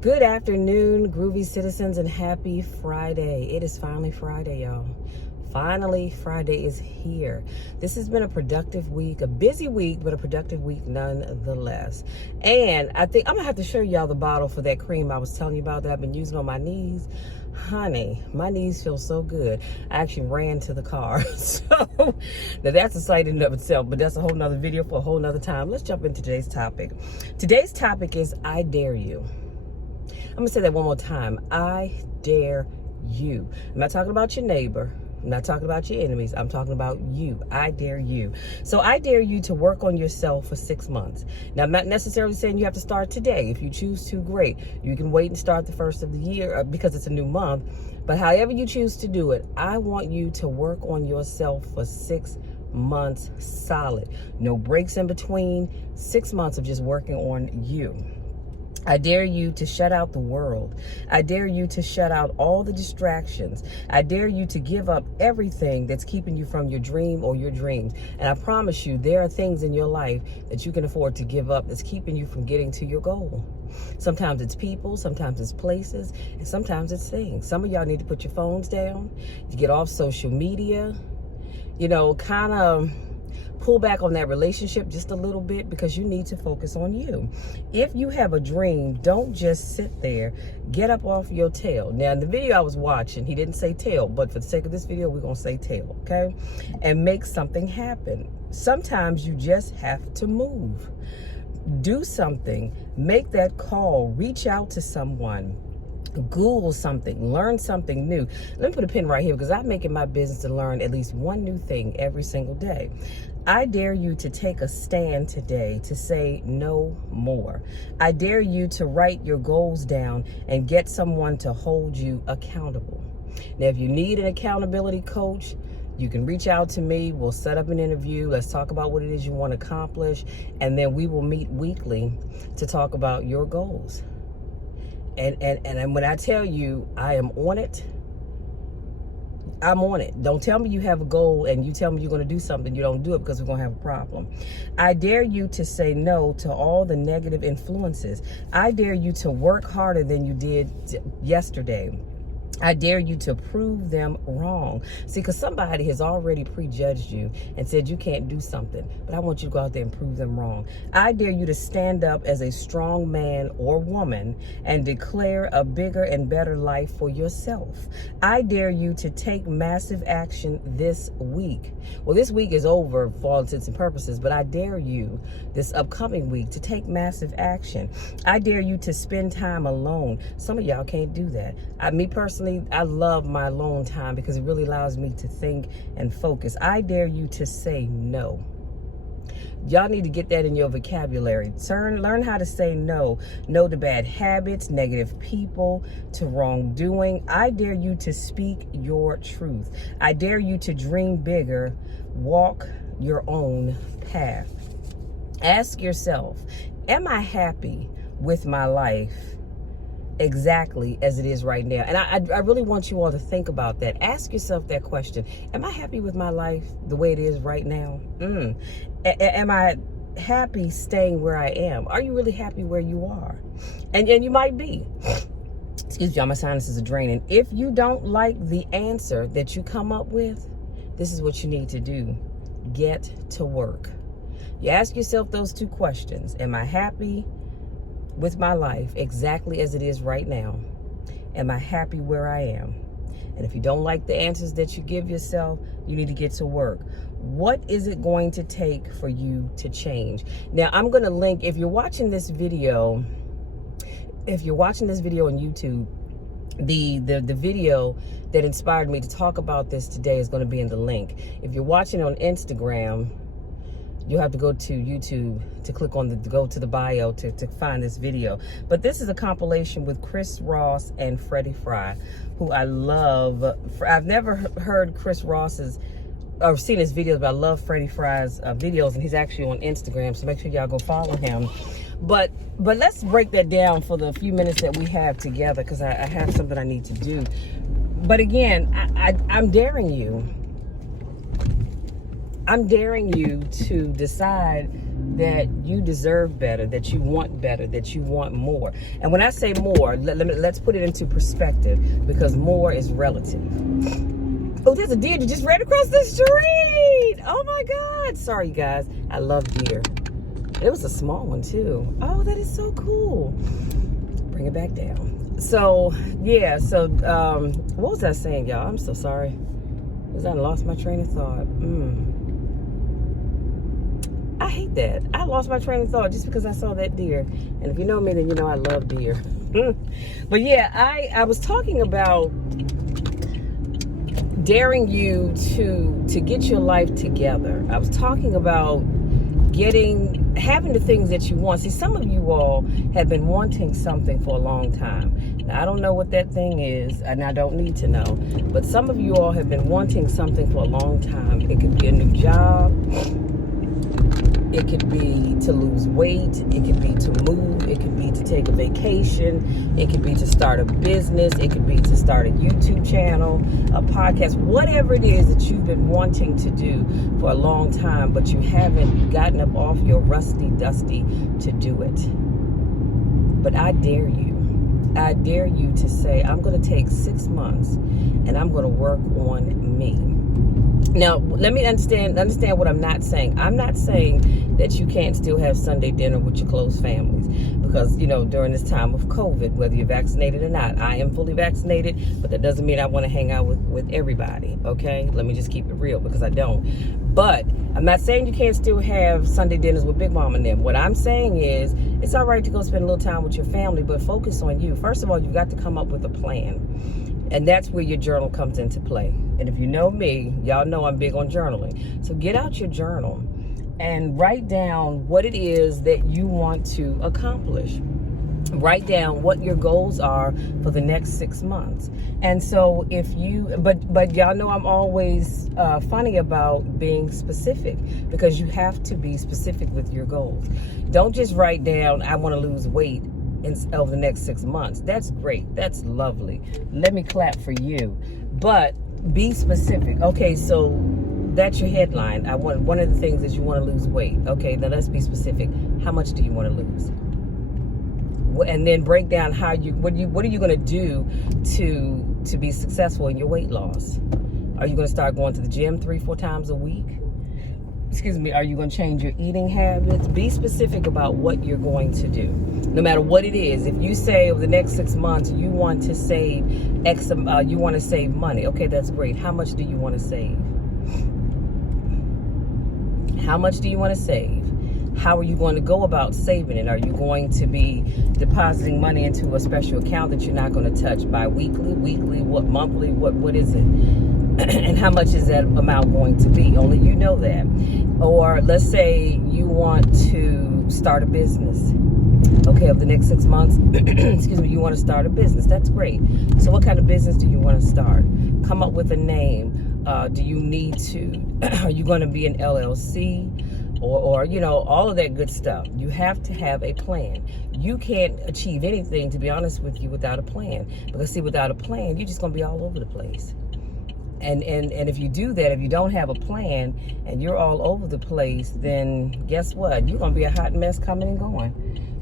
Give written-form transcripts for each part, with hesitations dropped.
Good afternoon, groovy citizens, and happy Friday. It is finally Friday, y'all. Finally, Friday is here. This has been a productive week, a busy week, but a productive week nonetheless. And I think I'm gonna have to show y'all the bottle for that cream I was telling you about that I've been using on my knees. Honey, my knees feel so good. I actually ran to the car. So that's a sight in and of itself, but that's a whole nother video for a whole nother time. Let's jump into today's topic. Today's topic is I dare you. I'm gonna say that one more time. I dare you. I'm not talking about your neighbor. I'm not talking about your enemies. I'm talking about you. I dare you. So I dare you to work on yourself for 6 months. Now, I'm not necessarily saying you have to start today. If you choose to, great. You can wait and start the first of the year because it's a new month. But however you choose to do it, I want you to work on yourself for 6 months solid. No breaks in between. 6 months of just working on you. I dare you to shut out the world. I dare you to shut out all the distractions. I dare you to give up everything that's keeping you from your dream or your dreams. And I promise you, there are things in your life that you can afford to give up that's keeping you from getting to your goal. Sometimes it's people, sometimes it's places, and sometimes it's things. Some of y'all need to put your phones down, to get off social media, kind of pull back on that relationship just a little bit because you need to focus on you. If you have a dream, don't just sit there. Get up off your tail. Now, in the video I was watching, he didn't say tail, but for the sake of this video, we're going to say tail, okay? And make something happen. Sometimes you just have to move. Do something. Make that call. Reach out to someone. Google something, learn something new. Let me put a pin right here because I'm making my business to learn at least one new thing every single day. I dare you to take a stand today to say no more. I dare you to write your goals down and get someone to hold you accountable. Now, if you need an accountability coach, you can reach out to me. We'll set up an interview. Let's talk about what it is you want to accomplish. And then we will meet weekly to talk about your goals. And when I tell you I am on it, I'm on it. Don't tell me you have a goal and you tell me you're going to do something. You don't do it because we're going to have a problem. I dare you to say no to all the negative influences. I dare you to work harder than you did yesterday. I dare you to prove them wrong. See, because somebody has already prejudged you and said you can't do something, but I want you to go out there and prove them wrong. I dare you to stand up as a strong man or woman and declare a bigger and better life for yourself. I dare you to take massive action this week. Well, this week is over for all intents and purposes, but I dare you this upcoming week to take massive action. I dare you to spend time alone. Some of y'all can't do that. Me personally, I love my alone time because it really allows me to think and focus. I dare you to say no. Y'all need to get that in your vocabulary. Learn how to say no. No to bad habits, negative people, to wrongdoing. I dare you to speak your truth. I dare you to dream bigger, walk your own path. Ask yourself, am I happy with my life exactly as it is right now? And I really want you all to think about that. Ask yourself that question. Am I happy with my life the way it is right now? Am I happy staying where I am? Are you really happy where you are? And you might be. Excuse me, my sinuses are draining. If you don't like the answer that you come up with, this is what you need to do. Get to work. You ask yourself those two questions. Am I happy with my life exactly as it is right now? Am I happy where I am? And if you don't like the answers that you give yourself, you need to get to work. What is it going to take for you to change? Now, I'm going to link, if you're watching this video on YouTube, the video that inspired me to talk about this today is going to be in the link. If you're watching on Instagram, you'll have to go to YouTube to click on go to the bio to find this video. But this is a compilation with Ross and Freddy Fri, who I love. I've never heard Chris Ross's or seen his videos, but I love Freddy Fri's videos, and he's actually on Instagram, so make sure y'all go follow him. But let's break that down for the few minutes that we have together, because I have something I need to do. But again, I'm daring you. I'm daring you to decide that you deserve better, that you want better, that you want more. And when I say more, let's put it into perspective, because more is relative. Oh, there's a deer that just ran across the street. Oh my God. Sorry, you guys. I love deer. It was a small one too. Oh, that is so cool. Bring it back down. So, yeah. So, what was I saying, y'all? I'm so sorry. Because I lost my train of thought. I hate that. I lost my train of thought just because I saw that deer. And if you know me, then you know I love deer. But yeah, I was talking about daring you to get your life together. I was talking about having the things that you want. See, some of you all have been wanting something for a long time. Now, I don't know what that thing is, and I don't need to know. But some of you all have been wanting something for a long time. It could be a new job. It could be to lose weight. It could be to move. It could be to take a vacation. It could be to start a business. It could be to start a YouTube channel, a podcast, whatever it is that you've been wanting to do for a long time, but you haven't gotten up off your rusty dusty to do it. But I dare you. I dare you to say, I'm going to take 6 months and I'm going to work on me. Now, let me understand what I'm not saying. I'm not saying that you can't still have Sunday dinner with your close families, because, during this time of COVID, whether you're vaccinated or not, I am fully vaccinated, but that doesn't mean I want to hang out with everybody, okay? Let me just keep it real, because I don't. But I'm not saying you can't still have Sunday dinners with Big Mom and them. What I'm saying is it's all right to go spend a little time with your family, but focus on you. First of all, you've got to come up with a plan. And that's where your journal comes into play. And if you know me, y'all know I'm big on journaling. So get out your journal and write down what it is that you want to accomplish. Write down what your goals are for the next 6 months. And so but y'all know I'm always funny about being specific, because you have to be specific with your goals. Don't just write down, I want to lose weight over the next 6 months. That's great. That's lovely. Let me clap for you. But be specific. Okay, so that's your headline. One of the things is you want to lose weight. Okay, now let's be specific. How much do you want to lose? And then break down what are you going to do to be successful in your weight loss? Are you going to start going to the gym 3-4 times a week? Are you going to change your eating habits? Be specific about what you're going to do, no matter what it is. If you say over the next 6 months you want to save you want to save money, okay, that's great. How much do you want to save? How much do you want to save? How are you going to go about saving it? Are you going to be depositing money into a special account that you're not going to touch bi-weekly, weekly, monthly? What is it? And how much is that amount going to be? Only you know that. Or let's say you want to start a business. Okay, over the next 6 months, you want to start a business. That's great. So what kind of business do you want to start? Come up with a name. Do you need to, are you going to be an LLC? Or all of that good stuff. You have to have a plan. You can't achieve anything, to be honest with you, without a plan. Because see, without a plan, you're just going to be all over the place. And if you do that, if you don't have a plan and you're all over the place, then guess what? You're going to be a hot mess coming and going.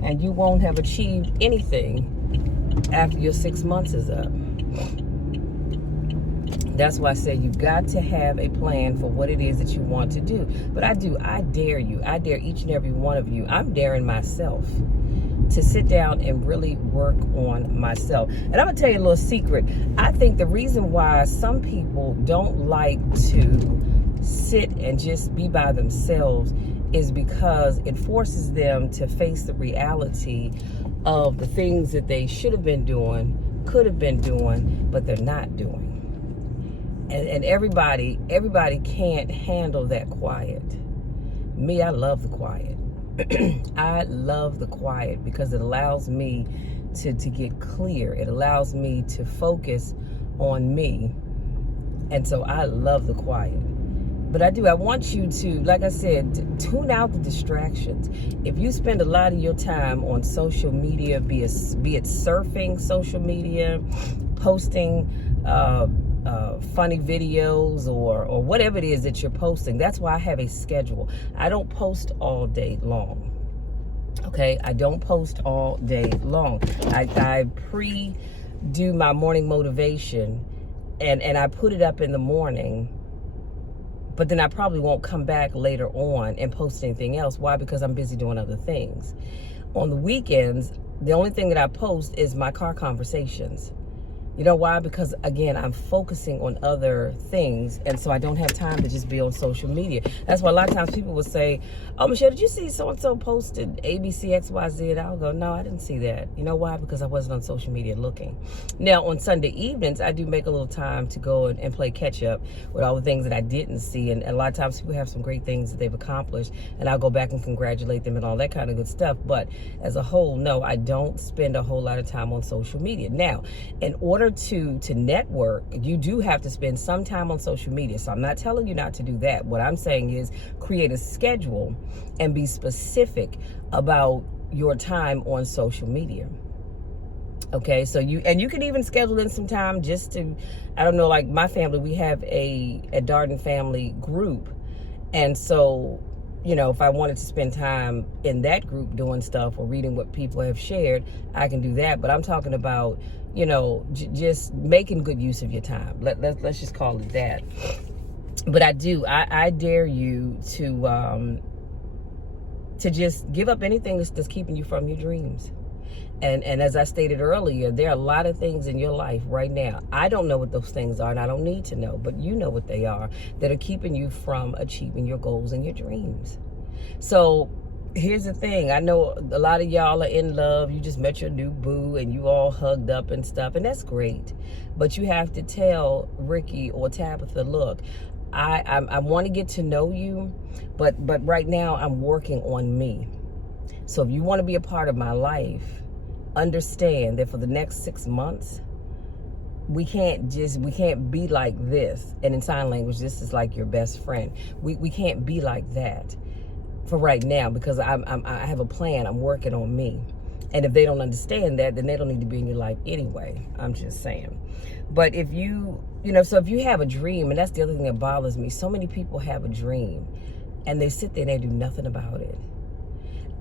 And you won't have achieved anything after your 6 months is up. That's why I say you've got to have a plan for what it is that you want to do. But I dare you. I dare each and every one of you. I'm daring myself to sit down and really work on myself. And I'm going to tell you a little secret. I think the reason why some people don't like to sit and just be by themselves is because it forces them to face the reality of the things that they should have been doing, could have been doing, but they're not doing. And everybody can't handle that quiet. Me, I love the quiet. I love the quiet because it allows me to get clear. It allows me to focus on me. And so I love the quiet. But I want you to, like I said, tune out the distractions. If you spend a lot of your time on social media, be it surfing social media, posting funny videos or whatever it is that you're posting. That's why I have a schedule. I don't post all day long. Okay, I don't post all day long. I do my morning motivation, and I put it up in the morning, but then I probably won't come back later on and post anything else. Why? Because I'm busy doing other things. On the weekends, the only thing that I post is my car conversations. You know why? Because, again, I'm focusing on other things, and so I don't have time to just be on social media. That's why a lot of times people will say, oh, Michelle, did you see so-and-so posted ABCXYZ? I'll go, no, I didn't see that. You know why? Because I wasn't on social media looking. Now, on Sunday evenings, I do make a little time to go and play catch-up with all the things that I didn't see, and a lot of times people have some great things that they've accomplished, and I'll go back and congratulate them and all that kind of good stuff. But as a whole, no, I don't spend a whole lot of time on social media. Now, in order to network, you do have to spend some time on social media. So I'm not telling you not to do that. What I'm saying is create a schedule and be specific about your time on social media. Okay, so you can even schedule in some time just to, I don't know, like my family, we have a Darden family group. And so, you know, if I wanted to spend time in that group doing stuff or reading what people have shared, I can do that. But I'm talking about, you know, just making good use of your time. Let's just call it that. But I dare you to just give up anything that's keeping you from your dreams. And as I stated earlier, there are a lot of things in your life right now. I don't know what those things are, and I don't need to know, but you know what they are, that are keeping you from achieving your goals and your dreams. So here's the thing. I know a lot of y'all are in love. You just met your new boo and you all hugged up and stuff, and that's great. But you have to tell Ricky or Tabitha, look, I want to get to know you, but right now I'm working on me. So if you want to be a part of my life, understand that for the next 6 months, we can't be like this. And in sign language, this is like your best friend. We can't be like that for right now, because I have a plan. I'm working on me. And if they don't understand that, then they don't need to be in your life anyway. I'm just saying. But if so if you have a dream, and that's the other thing that bothers me, so many people have a dream and they sit there and they do nothing about it.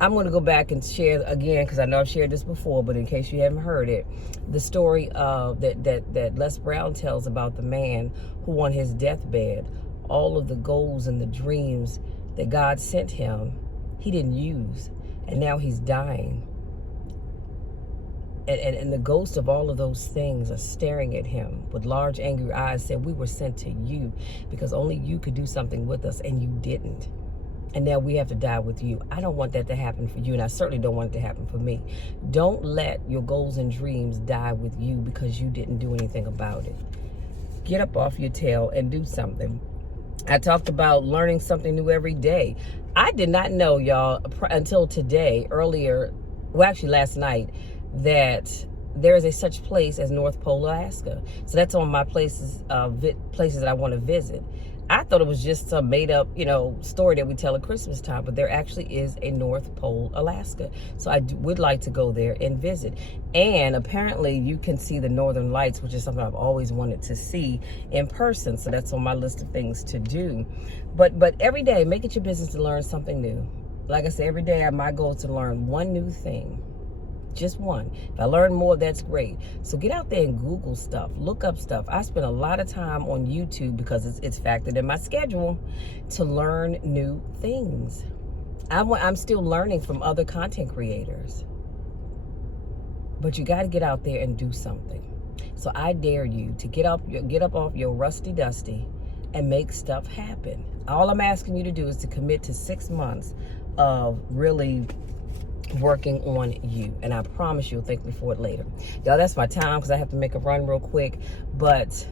I'm going to go back and share again, because I know I've shared this before, but in case you haven't heard it, the story of that Les Brown tells about the man who on his deathbed, all of the goals and the dreams that God sent him, he didn't use, and now he's dying. And the ghost of all of those things are staring at him with large angry eyes, saying, we were sent to you because only you could do something with us, and you didn't. And now we have to die with you. I don't want that to happen for you, and I certainly don't want it to happen for me. Don't let your goals and dreams die with you because you didn't do anything about it. Get up off your tail and do something. I talked about learning something new every day. I did not know, y'all, until today, last night, that there is such place as North Pole, Alaska. So that's on my places that I want to visit. I thought it was just some made up, story that we tell at Christmas time, but there actually is a North Pole, Alaska. So I would like to go there and visit. And apparently you can see the Northern Lights, which is something I've always wanted to see in person. So that's on my list of things to do. But every day, make it your business to learn something new. Like I said, every day my goal is to learn one new thing. Just one. If I learn more, that's great. So get out there and Google stuff, look up stuff. I spend a lot of time on YouTube because it's factored in my schedule to learn new things. I'm still learning from other content creators. But you got to get out there and do something. So I dare you to get up off your rusty dusty and make stuff happen. All I'm asking you to do is to commit to 6 months of really working on you, and I promise you'll thank me for it later. Y'all, that's my time because I have to make a run real quick. But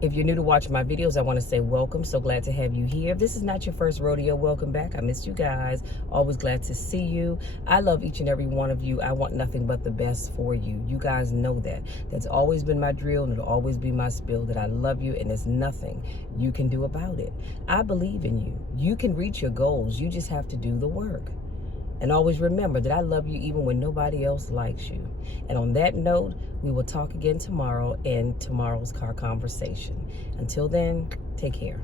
if you're new to watching my videos, I want to say welcome. So glad to have you here. If this is not your first rodeo, welcome back. I missed you guys. Always glad to see you. I love each and every one of you. I want nothing but the best for you. You guys know that. That's always been my drill, and it'll always be my spiel, that I love you and there's nothing you can do about it. I believe in you. You can reach your goals. You just have to do the work. And always remember that I love you even when nobody else likes you. And on that note, we will talk again tomorrow in tomorrow's car conversation. Until then, take care.